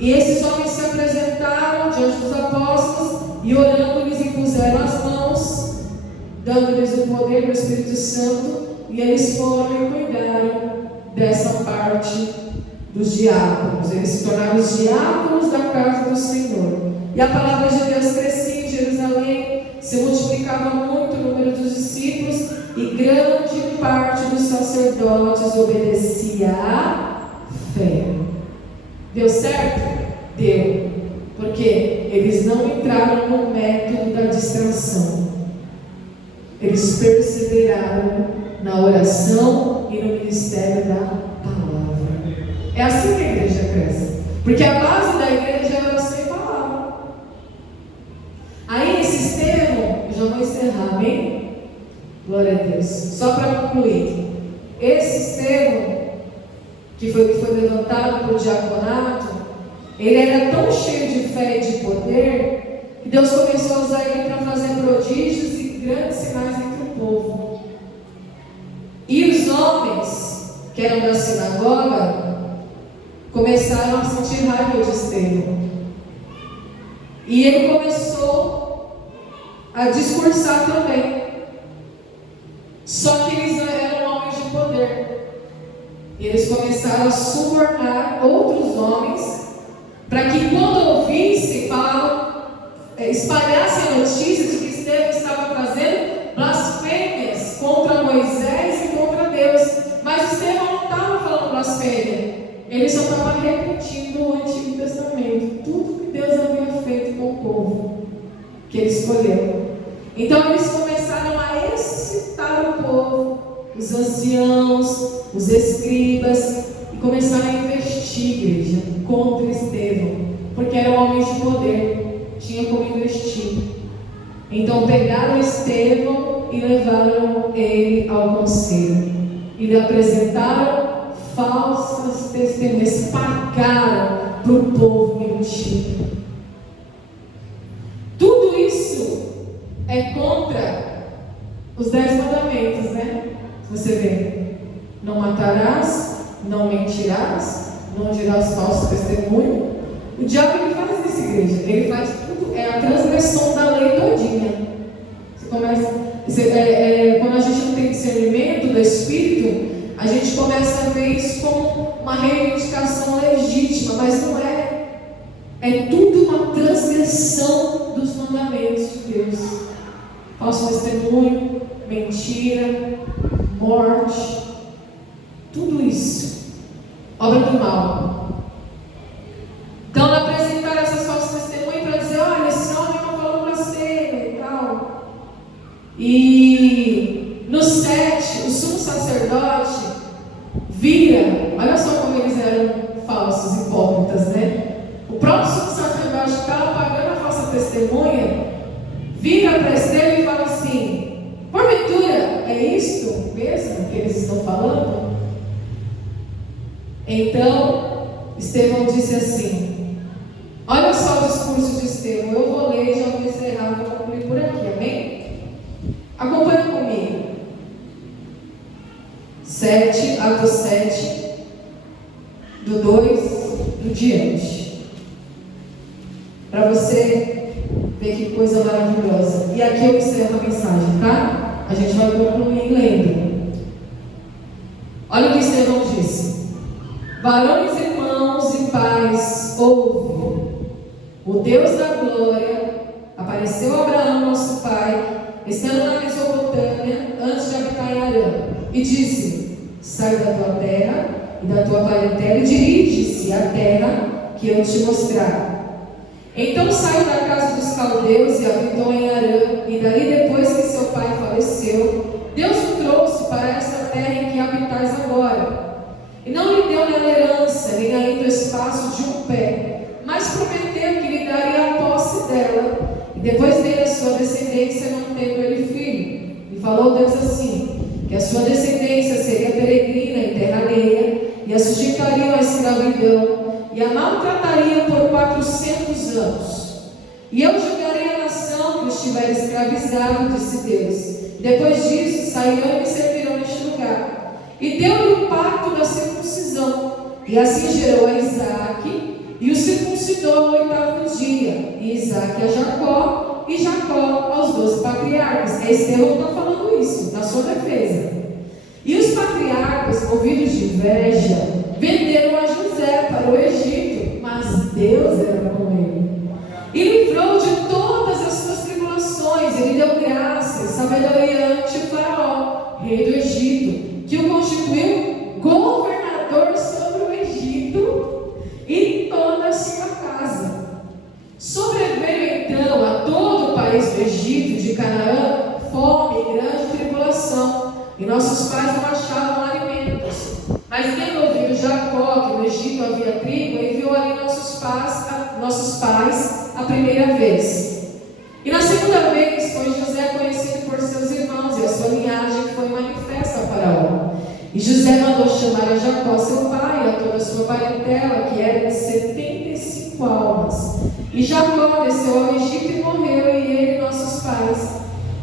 E esses homens se apresentaram diante dos apóstolos e orando lhes impuseram as mãos, dando-lhes o poder do Espírito Santo, e eles foram e cuidaram dessa parte dos diáconos. Eles se tornaram os diáconos da casa do Senhor. E a palavra de Deus crescia em Jerusalém, se multiplicava muito o número dos discípulos, e grande parte dos sacerdotes obedecia à fé. Deu certo? Deu. Porque eles não entraram no método da distração. Eles perseveraram na oração e no ministério da palavra. É assim que a igreja cresce. Porque a base da igreja é a oração e palavra. Aí esse Estevão, eu já vou encerrar, amém? Glória a Deus. Só para concluir. Esse Estevão, que foi levantado para o diaconato, ele era tão cheio de fé e de poder, que Deus começou a usar ele para fazer prodígios e grandes sinais entre o povo. E os homens, que eram da sinagoga, começaram a sentir raiva de Estevão. E ele começou a discursar também. Só que eles eram homens de poder. E eles começaram a subornar outros homens para que, quando ouvissem, espalhassem a notícia de que Estevão estava fazendo blasfêmias contra Moisés e contra Deus. Mas Estevão não estava falando blasfêmia, ele só estava repetindo o Antigo Testamento, tudo que Deus havia feito com o povo que ele escolheu. Então eles começaram a excitar o povo, os anciãos, os escribas, e começaram a investir, igreja, contra Estevão, porque eram homens de poder, tinham como investir. Então pegaram Estevão e levaram ele ao conselho, e lhe apresentaram falsas testemunhas, pagaram para o povo mentir. Tudo isso é contra os 10 mandamentos, né? Você vê, não matarás, não mentirás, não dirás falso testemunho. O diabo, ele faz isso, igreja. Ele faz tudo, é a transgressão da lei todinha. Quando a gente não tem discernimento do Espírito, a gente começa a ver isso como uma reivindicação legítima, mas não é. É tudo uma transgressão dos mandamentos de Deus. Falso testemunho, mentira, morte, tudo isso, obra do mal. Então apresentaram essas falsas testemunhas para dizer: olha, esse homem não falou blasfêmia e tal. E no 7, o sumo sacerdote vira, olha só como eles eram falsos, hipócritas, né? O próprio sumo sacerdote estava pagando a falsa testemunha, vira para Estevão e fala assim: porventura, é isto mesmo que eles estão falando? Então, Estevão disse assim, olha só o discurso de Estevão, eu vou ler e já vou encerrar, vou concluir por aqui, amém? Acompanhe comigo. 7, Atos 7, do 2 do diante. Para você ver que coisa maravilhosa. E aqui eu encerro a mensagem, tá? A gente vai concluir lendo. Olha o que Estevão disse: varões, irmãos e pais, ouve. O Deus da glória apareceu a Abraão, nosso pai, estando na Mesopotâmia, antes de habitar em Harã, e disse: sai da tua terra e da tua parentela e dirige-se à terra que eu te mostrar. Então saiu da casa dos caldeus e habitou em Harã, e dali, depois que seu pai faleceu, Deus o trouxe para esta terra em que habitais agora. E não lhe deu nela herança, nem ainda o espaço de um pé, mas prometeu que lhe daria a posse dela, e depois dele a sua descendência, não tendo ele filho. E falou Deus assim, que a sua descendência seria peregrina em terra alheia, e a sujeitariam à escravidão, e a maltratariam por 400 anos. E eu julgarei a nação que os tiver escravizado, disse Deus. Depois disso, sairão e me servirão neste lugar. E deu-lhe o pacto da circuncisão, e assim gerou a Isaque, e o circuncidou no 8º dia, e Isaque a Jacó, e Jacó aos 12 patriarcas. Estevão está falando isso, na sua defesa. E os patriarcas, movidos de inveja, venderam a José para o Egito, mas Deus era com ele. E livrou de todas as suas tribulações, ele deu graça e sabedoria ante o Faraó, rei do Egito, que o constituiu governador sobre o Egito e toda a sua casa. Sobreveio então a todo o país do Egito, de Canaã, fome e grande tribulação, e nossos pais não achavam alimentos. Mas quem ouviu Jacó, que no Egito havia trigo, enviou ali nossos pais a primeira vez. E na segunda vez foi José conhecido por seus irmãos, e a sua linhagem foi manifesta a Faraó. E José mandou chamar a Jacó, seu pai, e a toda a sua parentela, que era de 75 almas. E Jacó desceu ao Egito e morreu, e ele e nossos pais.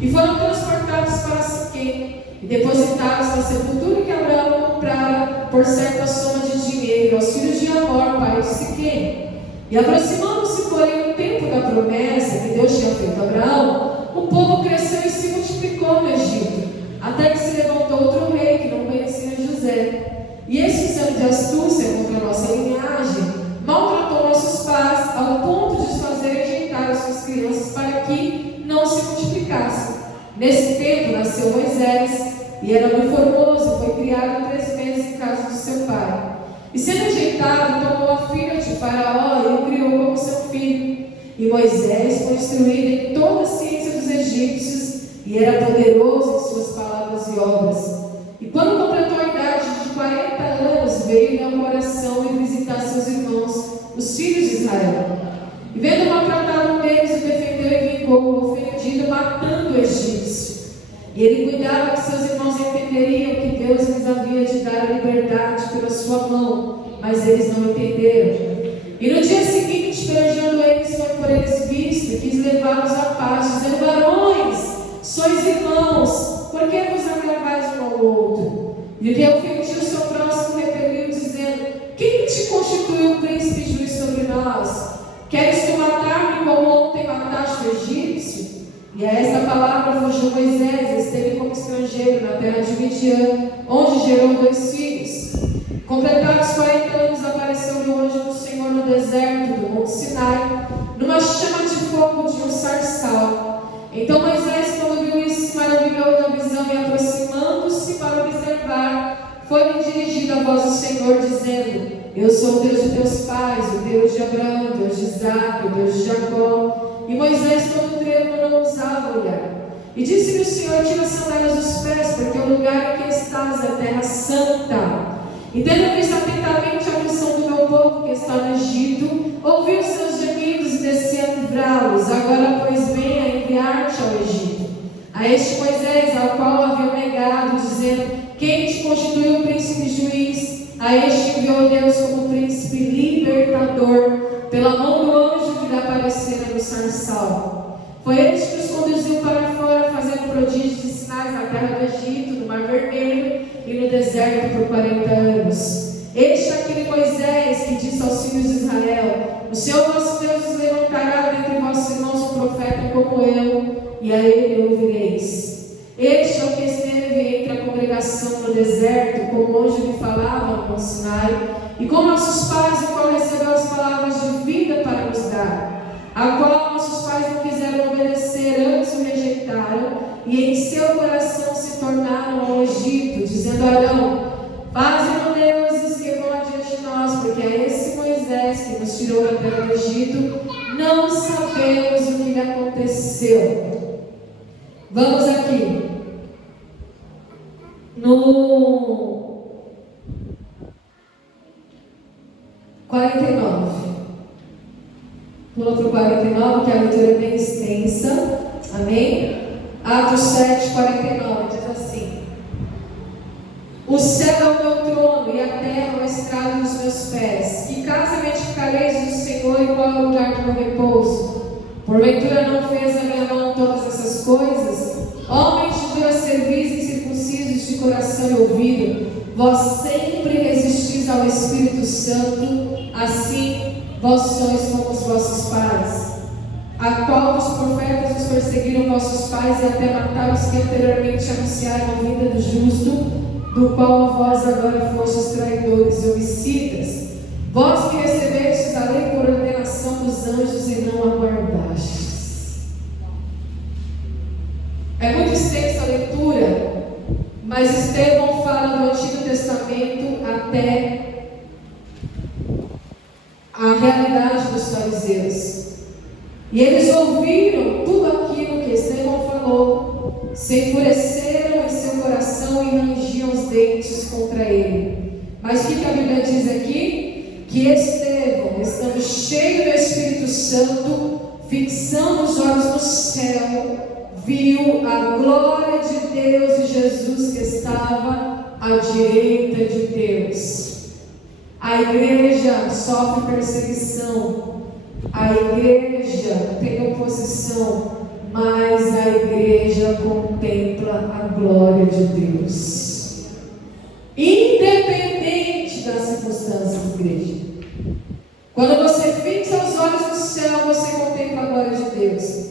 E foram transportados para Siquém, e depositados na sepultura que Abraão comprara por certa soma de dinheiro aos filhos de Amor, pai de Siquém. E aproximando-se, porém, o tempo da promessa que Deus tinha feito a Abraão, o povo cresceu e se multiplicou no Egito, até que se levantou outro rei que não conhecia José. E esse, usando de astúcia contra a nossa linhagem, maltratou nossos pais ao ponto de os fazer rejeitar as suas crianças para que não se multiplicassem. Nesse tempo nasceu Moisés, e era muito formoso, e foi criado 3 meses em casa de seu pai. E sendo rejeitado, tomou a filha de Faraó e o criou como seu filho. E Moisés foi instruído em toda a ciência dos egípcios, e era poderoso em suas palavras e obras. E quando completou a idade de 40 anos, veio-lhe ao coração e visitar seus irmãos, os filhos de Israel. E vendo maltratado um deles, o defendeu e vingou o ofendido, matando o egípcio. E ele cuidava que seus irmãos entenderiam que Deus lhes havia de dar a liberdade pela sua mão, mas eles não entenderam. E no dia seguinte, pelejando eles, foi por eles visto e quis levá-los à paz, dizendo: varões, sois irmãos, por que vos agravais um ao outro? E o que ofendia o seu próximo repeliu, dizendo: quem te constituiu príncipe e juiz sobre nós? Queres tu matar-me como ontem mataste o egípcio? E a esta palavra fugiu Moisés, esteve como estrangeiro na terra de Midian, onde gerou 2 filhos. Completados 40 anos, apareceu-lhe o anjo do Senhor no deserto do Monte Sinai, numa chama de fogo de um sarçal. Então Moisés, quando viu isso, se maravilhou da visão e, aproximando-se para observar, foi-lhe dirigida a voz do Senhor, dizendo: eu sou o Deus de teus pais, o Deus de Abraão, o Deus de Isaque, o Deus de Jacó. E Moisés, todo tremo, não ousava olhar. E disse-lhe o Senhor: tira as sandálias dos pés, porque o lugar em que estás é terra santa. E tendo visto atentamente a aflição do meu povo que está no Egito, ouvi os seus gemidos e desci a livrá-los. Agora, pois, venha enviar-te ao Egito. A este Moisés, ao qual haviam negado, dizendo: quem te constituiu príncipe e juiz? A este enviou Deus como príncipe libertador, pela mão do anjo que lhe aparecera no sarçal. Foi este que os conduziu para fora, fazendo prodígios e sinais na terra do Egito, no Mar Vermelho e no deserto por 40 anos. Este é aquele Moisés que disse aos filhos de Israel: o Senhor vosso Deus levantará dentre vossos irmãos um profeta como eu, e a ele ouvireis. Este é o que esteve entre a congregação no deserto, como hoje lhe falava no Sinai, e com nossos pais, o qual recebeu as palavras de vida para nos dar, a qual nossos pais não quiseram obedecer, antes o rejeitaram, e em seu coração se tornaram ao Egito, dizendo a Arão: faze-nos deuses que vão adiante de nós, porque a esse Moisés que nos tirou da terra do Egito, não sabemos o que lhe aconteceu. Vamos aqui no 49. Pula para o 49, que a leitura é bem extensa. Amém? Atos 7, 49, diz assim: o céu é o meu trono e a terra é o estrado dos meus pés. Que casa me edificareis do Senhor e qual é o lugar do meu repouso? Porventura não fez a minha mão todas essas coisas? Homens de dura cerviz e circuncisos de coração e ouvido, vós sempre resistis ao Espírito Santo, assim vós sois como os vossos pais. A qual dos profetas os perseguiram vossos pais e até mataram os que anteriormente anunciaram a vinda do justo, do qual vós agora fostes traidores e homicidas, vós que recebestes a lei por ordenação dos anjos e não aguardastes. É muito extensa a leitura, mas Estevão fala do Antigo Testamento até a realidade dos fariseus. E eles ouviram tudo aquilo que Estevão falou, se enfureceram em seu coração e rangiam os dentes contra ele. Mas o que a Bíblia diz aqui? Que Estevão, estando cheio do Espírito Santo, fixando os olhos no céu, viu a glória de Deus e Jesus que estava à direita de Deus. A igreja sofre perseguição, a igreja tem oposição, mas a igreja contempla a glória de Deus, independente das circunstâncias, igreja. Quando você fixa os olhos no céu, você contempla a glória de Deus.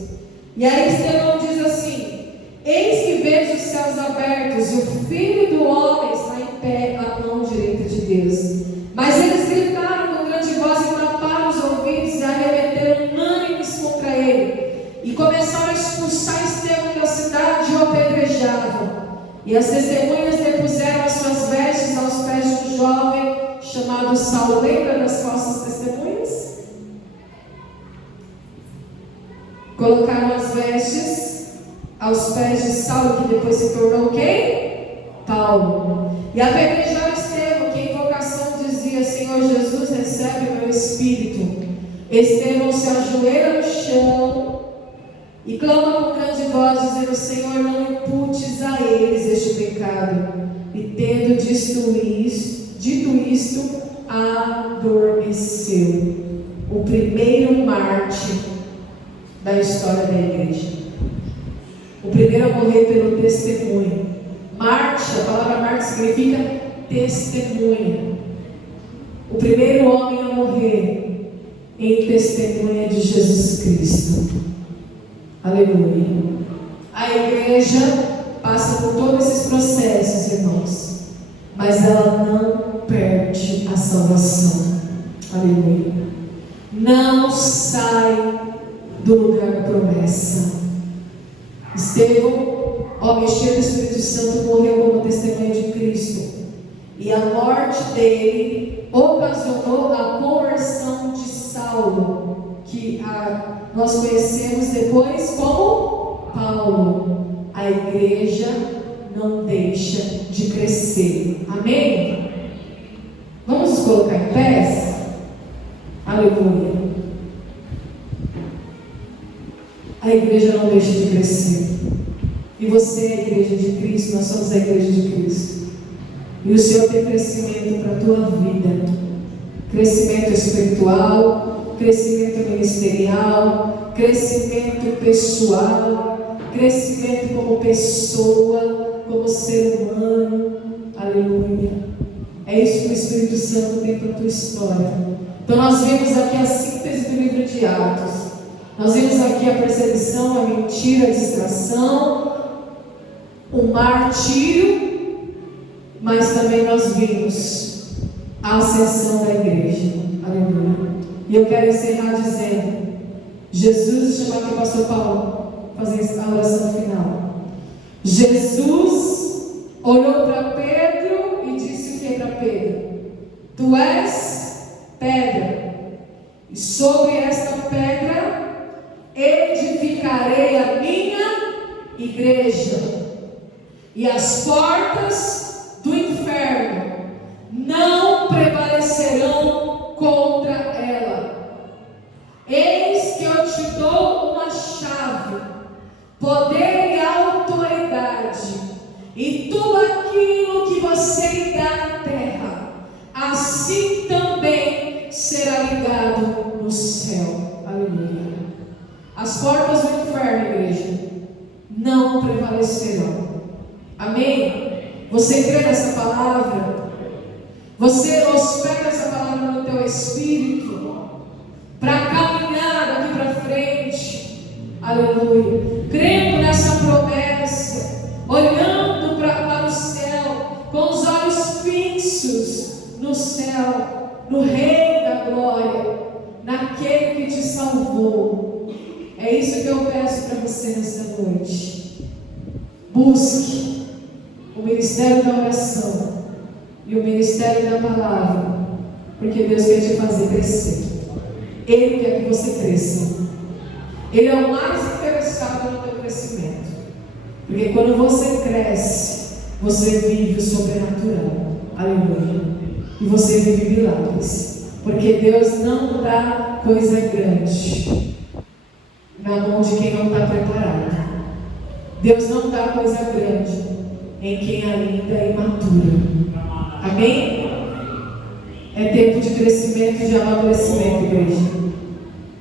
E aí Estevão diz assim: eis que vejo os céus abertos e o Filho do Homem está em pé à mão direita de Deus. Mas eles gritaram com grande voz e taparam os ouvidos e arremeteram unânimes contra ele. E começaram a expulsar Estevão da cidade e o apedrejavam. E as testemunhas depuseram as suas vestes aos pés de um jovem chamado Saulo. Lembra das falsas testemunhas? Colocaram as vestes aos pés de Saulo, que depois se tornou quem? Paulo. E apedrejaram Estevão, que em invocação dizia: Senhor Jesus, recebe o meu espírito. Estevão se ajoelha no chão e clama com grande voz, dizendo: Senhor, não imputes a eles este pecado. E tendo dito isto, adormeceu. O primeiro mártir da história da igreja. O primeiro a morrer pelo testemunho. Mártir, a palavra mártir significa testemunha. O primeiro homem a morrer em testemunha de Jesus Cristo. Aleluia. A igreja passa por todos esses processos, irmãos, mas ela não perde a salvação. Aleluia. Não sai do lugar da promessa. Estevão, homem cheio do Espírito Santo, morreu como testemunha de Cristo. E a morte dele ocasionou a conversão de Saulo, que nós conhecemos depois como Paulo. A igreja não deixa de crescer. Amém? Vamos nos colocar em pés? Aleluia. A igreja não deixa de crescer. E você é a igreja de Cristo, nós somos a igreja de Cristo. E o Senhor tem crescimento para a tua vida. Crescimento espiritual, crescimento ministerial, crescimento pessoal, crescimento como pessoa, como ser humano. Aleluia. É isso que o Espírito Santo tem para a tua história. Então nós vimos aqui a síntese do livro de Atos. Nós vimos aqui a perseguição, a mentira, a distração, o martírio, mas também nós vimos a ascensão da igreja. Aleluia. E eu quero encerrar dizendo: Jesus, chamar aqui o pastor Paulo, fazer a oração final. Jesus olhou para Pedro e disse o que para Pedro? Tu és pedra, e sobre esta pedra edificarei a minha igreja, e as portas do inferno não prevalecerão contra ela. Eis que eu te dou uma chave, poder e autoridade, e tudo aquilo que você ligar na terra, assim também será ligado no céu. Aleluia. As portas do inferno, igreja, não prevalecerão. Amém? Você crê nessa palavra? Você hospeda essa palavra no teu espírito para caminhar daqui para frente? Aleluia. Crendo nessa promessa, olhando para o céu, com os olhos fixos no céu, no Rei da Glória, naquele que te salvou. É isso que eu peço para você nessa noite. Busque o ministério da oração e o ministério da palavra, porque Deus quer te fazer crescer. Ele quer que você cresça. Ele é o mais interessado no teu crescimento, porque quando você cresce, você vive o sobrenatural. Aleluia. E você vive milagres, porque Deus não dá coisa grande na mão de quem não está preparado. Deus não dá coisa grande em quem ainda é imaturo. Amém? É tempo de crescimento e de amadurecimento, igreja.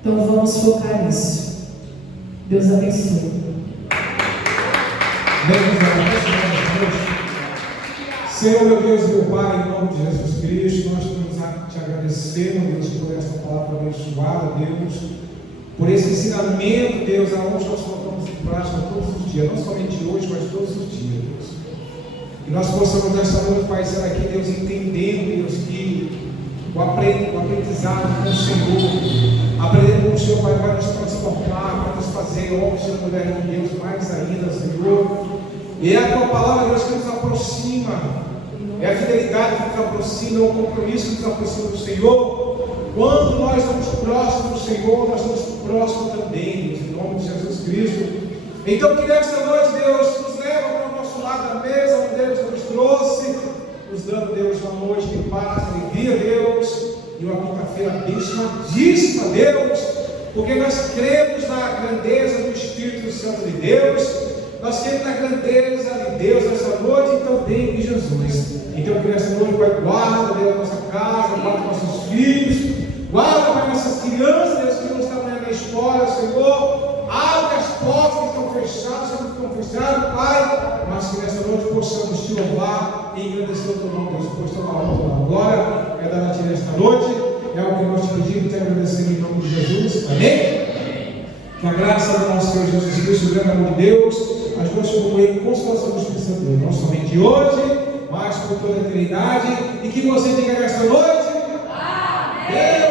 Então vamos focar nisso. Deus abençoe. Senhor, meu Deus e meu Pai, em nome de Jesus Cristo, nós estamos te agradecendo, Deus, por esta palavra abençoada, Deus, por esse ensinamento, Deus, aonde nós colocamos em prática todos os dias, não somente hoje, mas todos os dias, Deus. Que nós possamos nesta noite, Pai, estar aqui, Deus, entendendo, Deus, que o aprendizado com o Senhor, aprender com o Senhor, Pai, vai nos transformar, vai nos fazer homens e mulheres de Deus mais ainda, Senhor. E é a tua palavra, Deus, que nos aproxima, é a fidelidade que nos aproxima, é o compromisso que nos aproxima do Senhor. Quando nós estamos próximos do Senhor, nós estamos próximos também, Deus, em nome de Jesus Cristo. Então, que nesta noite, Deus, nos leva para o nosso lado da mesa, onde Deus nos trouxe, nos dando, Deus, uma noite de paz, alegria, Deus, e uma quinta-feira abençoadíssima, Deus, porque nós cremos na grandeza do Espírito Santo de Deus. Nós queremos a grandeza de Deus nessa noite e também de Jesus. Então, que nessa noite, Pai, guarda, Deus, a nossa casa, guarda nossos filhos, guarda, Pai, nossas crianças, Deus, que não estão na escola, Senhor. Abre as portas que estão fechadas, que estão fechadas, Pai, mas que nessa noite possamos te louvar e engrandecer o teu nome, Deus, pois toda a honra, toda a glória é dada a ti nesta noite. É o que nós te pedimos e te agradecemos em nome de Jesus. Amém? Que a graça do nosso Senhor Jesus Cristo, o grande amor de Deus, as duas comunhões e consolação do Espírito Santo, não somente hoje, mas por toda a eternidade. E que você diga nesta noite: Amém.